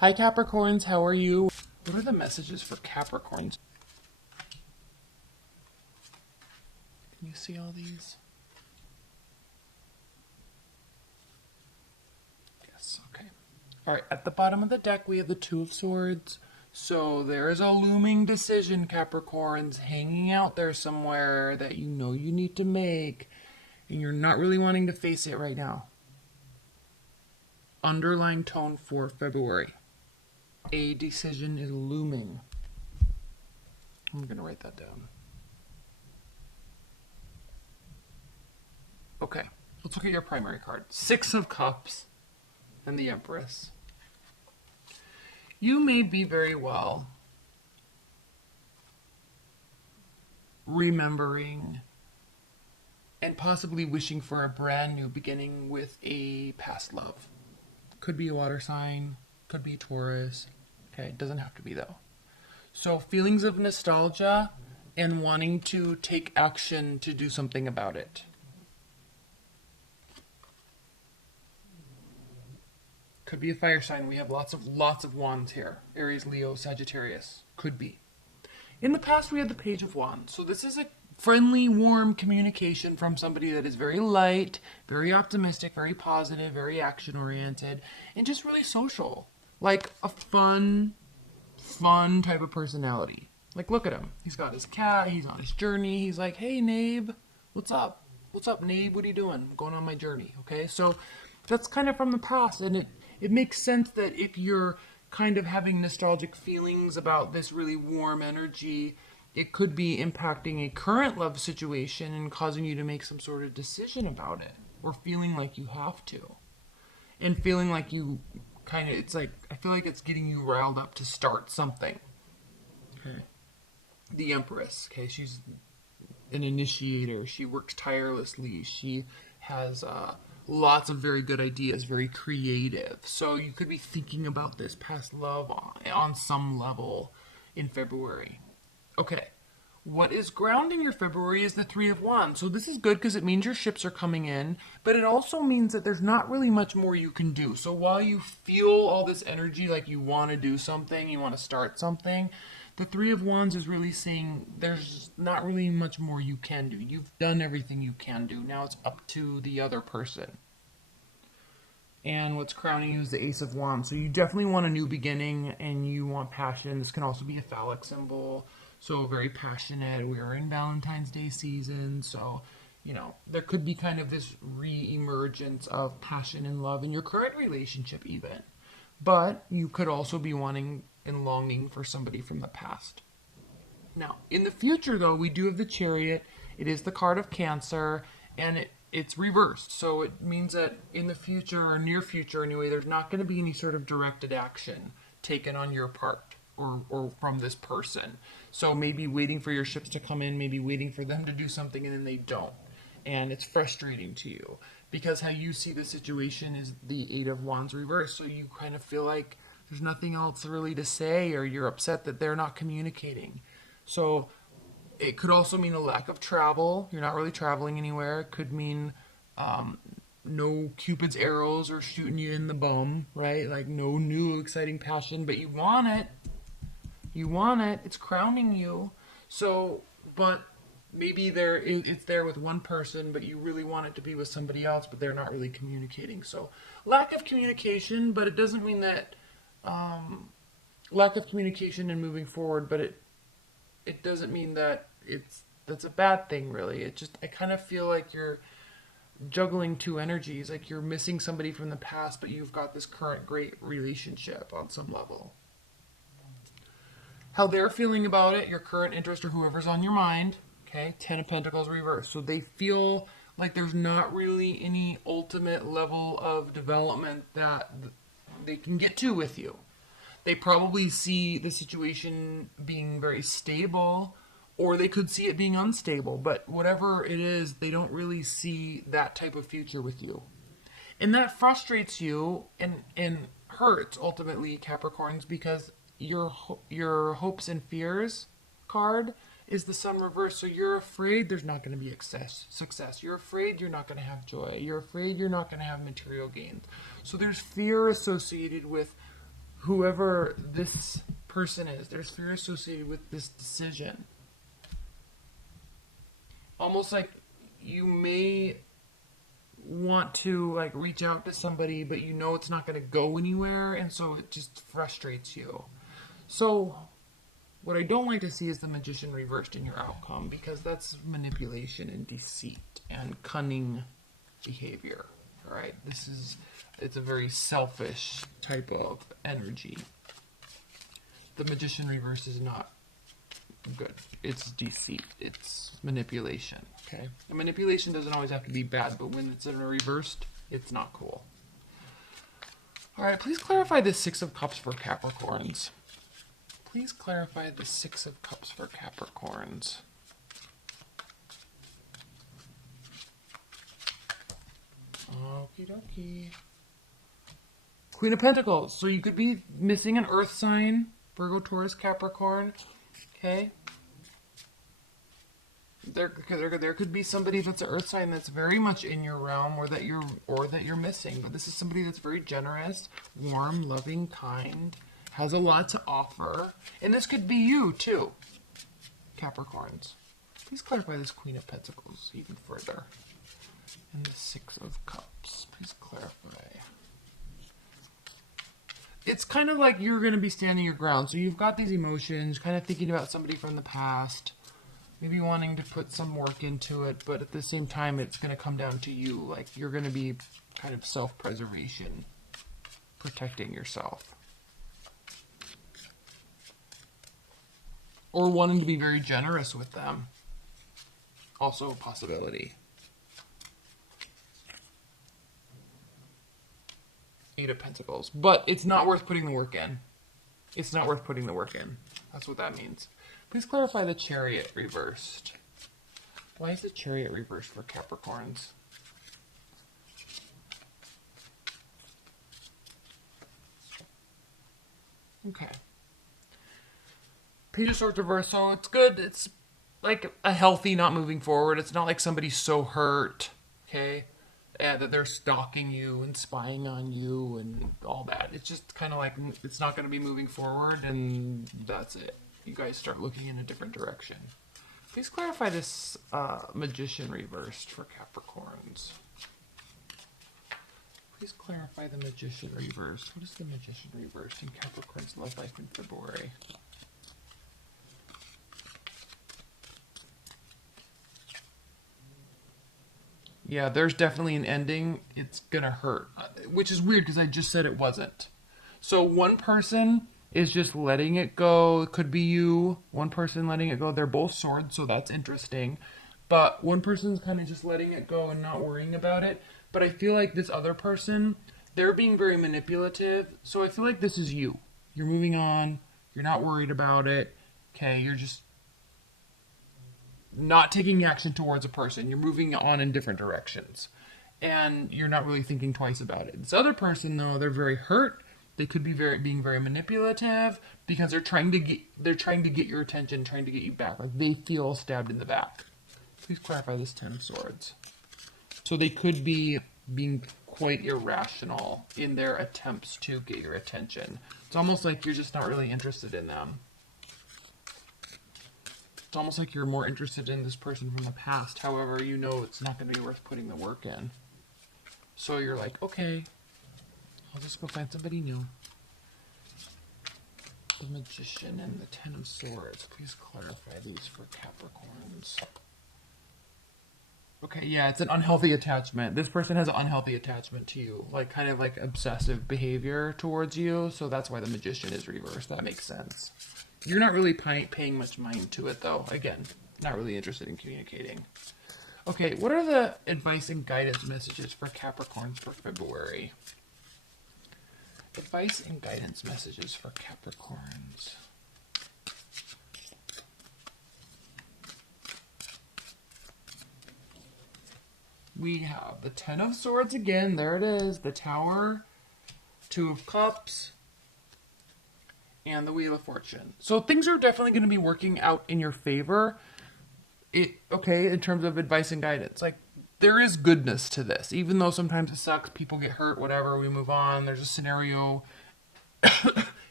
Hi Capricorns, how are you? What are the messages for Capricorns? Can you see all these? Yes, okay. Alright, at the bottom of the deck we have the Two of Swords. So there is a looming decision, Capricorns, hanging out there somewhere that you know you need to make, and you're not really wanting to face it right now. Underlying tone for February. A decision is looming. I'm going to write that down. Okay, let's look at your primary card. Six of Cups and the Empress. You may be very well remembering and possibly wishing for a brand new beginning with a past love. Could be a water sign, could be Taurus. Okay, it doesn't have to be though. So feelings of nostalgia and wanting to take action to do something about it. Could be a fire sign. We have lots of wands here. Aries, Leo, Sagittarius. Could be. In the past, we had the Page of Wands. So this is a friendly, warm communication from somebody that is very light, very optimistic, very positive, very action-oriented, and just really social. Like a fun type of personality. Like, look at him. He's got his cat. He's on his journey. He's like, hey, Nabe. What's up? What's up, Nabe? What are you doing? I'm going on my journey. Okay, so that's kind of from the past, and it makes sense that if you're kind of having nostalgic feelings about this really warm energy, it could be impacting a current love situation and causing you to make some sort of decision about it, or feeling like you have to. And feeling like you kind of, it's like, I feel like it's getting you riled up to start something. Okay. The Empress, okay, she's an initiator. She works tirelessly. She has lots of very good ideas, very creative. So you could be thinking about this past love on some level in February. Okay, what is grounding your February is the Three of Wands. So this is good because it means your ships are coming in, but it also means that there's not really much more you can do. So while you feel all this energy, like you want to do something, you want to start something, the Three of Wands is really saying there's not really much more you can do. You've done everything you can do. Now it's up to the other person. And what's crowning you is the Ace of Wands. So you definitely want a new beginning and you want passion. This can also be a phallic symbol. So very passionate. We are in Valentine's Day season. So, you know, there could be kind of this re-emergence of passion and love in your current relationship even. But you could also be wanting and longing for somebody from the past. Now, in the future, though, we do have the Chariot. It is the card of Cancer, and it's reversed. So it means that in the future, or near future anyway, there's not going to be any sort of directed action taken on your part or from this person. So maybe waiting for your ships to come in, maybe waiting for them to do something, and then they don't. And it's frustrating to you because how you see the situation is the Eight of Wands reversed. So you kind of feel like there's nothing else really to say, or you're upset that they're not communicating. So it could also mean a lack of travel. You're not really traveling anywhere. It could mean no Cupid's arrows or shooting you in the bum, right? Like no new exciting passion, but you want it. You want it. It's crowning you. So, but maybe it's there with one person, but you really want it to be with somebody else, but they're not really communicating. So lack of communication, but it doesn't mean that lack of communication and moving forward, but it doesn't mean that that's a bad thing, really. I kind of feel like you're juggling two energies, like you're missing somebody from the past, but you've got this current great relationship on some level. How they're feeling about it, your current interest or whoever's on your mind, okay? 10 of Pentacles reversed. So they feel like there's not really any ultimate level of development that they can get to with you. They probably see the situation being very stable, or they could see it being unstable, but whatever it is, they don't really see that type of future with you. And that frustrates you and hurts, ultimately, Capricorns, because your hopes and fears card is the Sun reverse. So you're afraid there's not going to be success. You're afraid you're not going to have joy. You're afraid you're not going to have material gains. So there's fear associated with whoever this person is, there's fear associated with this decision. Almost like you may want to like reach out to somebody, but you know it's not going to go anywhere, and so it just frustrates you. So what I don't like to see is the Magician reversed in your outcome, because that's manipulation and deceit and cunning behavior. All right, it's a very selfish type of energy. The Magician reversed is not good. It's deceit. It's manipulation. Okay, and manipulation doesn't always have to be bad, but when it's in a reversed, it's not cool. All right, please clarify the Six of Cups for Capricorns. Please clarify the Six of Cups for Capricorns. Okie dokie. Queen of Pentacles. So you could be missing an earth sign. Virgo, Taurus, Capricorn. Okay. There could be somebody that's an earth sign that's very much in your realm, or that you're missing. But this is somebody that's very generous, warm, loving, kind, has a lot to offer. And this could be you too, Capricorns. Please clarify this Queen of Pentacles even further. And the Six of Cups. Please clarify. It's kind of like you're going to be standing your ground. So you've got these emotions, kind of thinking about somebody from the past, maybe wanting to put some work into it, but at the same time, it's going to come down to you. Like, you're going to be kind of self-preservation, protecting yourself. Or wanting to be very generous with them. Also a possibility. Eight of Pentacles. But it's not worth putting the work in. It's not worth putting the work in. That's what that means. Please clarify the Chariot reversed. Why is the Chariot reversed for Capricorns? Okay. Page of Swords reversed, so it's good. It's like a healthy not moving forward. It's not like somebody's so hurt, okay, that they're stalking you and spying on you and all that. It's just kind of like it's not going to be moving forward, and that's it. You guys start looking in a different direction. Please clarify this Magician reversed for Capricorns. Please clarify the Magician reversed. What is the Magician reversed in Capricorn's love life in February? Yeah, there's definitely an ending. It's gonna hurt, which is weird because I just said it wasn't. So one person is just letting it go. It could be you. One person letting it go. They're both swords, so that's interesting. But one person's kind of just letting it go and not worrying about it. But I feel like this other person, they're being very manipulative. So I feel like this is you. You're moving on. You're not worried about it. Okay, you're just not taking action towards a person. You're moving on in different directions. And you're not really thinking twice about it. This other person, though, they're very hurt. They could be being very manipulative because they're trying to get your attention, trying to get you back. Like they feel stabbed in the back. Please clarify this Ten of Swords. So they could be being quite irrational in their attempts to get your attention. It's almost like you're just not really interested in them. It's almost like you're more interested in this person from the past. However, you know it's not going to be worth putting the work in. So you're like, okay, I'll just go find somebody new. The Magician and the Ten of Swords. Please clarify these for Capricorns. Okay, yeah, it's an unhealthy attachment. This person has an unhealthy attachment to you. Like, kind of like obsessive behavior towards you. So that's why the Magician is reversed. That makes sense. You're not really paying much mind to it, though. Again, not really interested in communicating. Okay, what are the advice and guidance messages for Capricorns for February? Advice and guidance messages for Capricorns. We have the Ten of Swords again. There it is. The Tower, Two of Cups, and the Wheel of Fortune. So things are definitely going to be working out in your favor. Okay, in terms of advice and guidance. Like, there is goodness to this. Even though sometimes it sucks, people get hurt, whatever, we move on. There's a scenario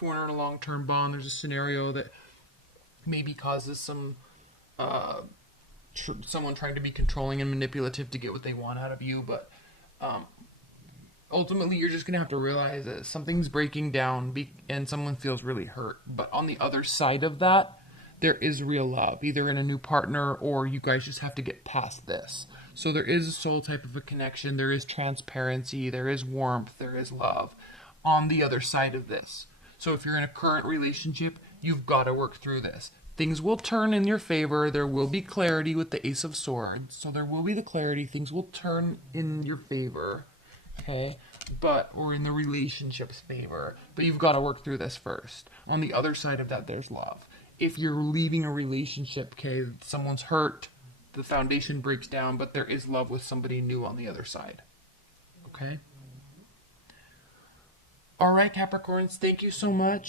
if we're in a long-term bond, there's a scenario that maybe causes some someone trying to be controlling and manipulative to get what they want out of you, but ultimately you're just gonna have to realize that something's breaking down and someone feels really hurt. But on the other side of that, there is real love, either in a new partner or you guys just have to get past this. So there is a soul type of a connection, there is transparency, there is warmth, there is love on the other side of this. So if you're in a current relationship, you've got to work through this. Things will turn in your favor. There will be clarity with the Ace of Swords. So there will be the clarity. Things will turn in your favor. Okay? Or in the relationship's favor. But you've got to work through this first. On the other side of that, there's love. If you're leaving a relationship, okay, someone's hurt, the foundation breaks down, but there is love with somebody new on the other side. Okay? All right, Capricorns, thank you so much.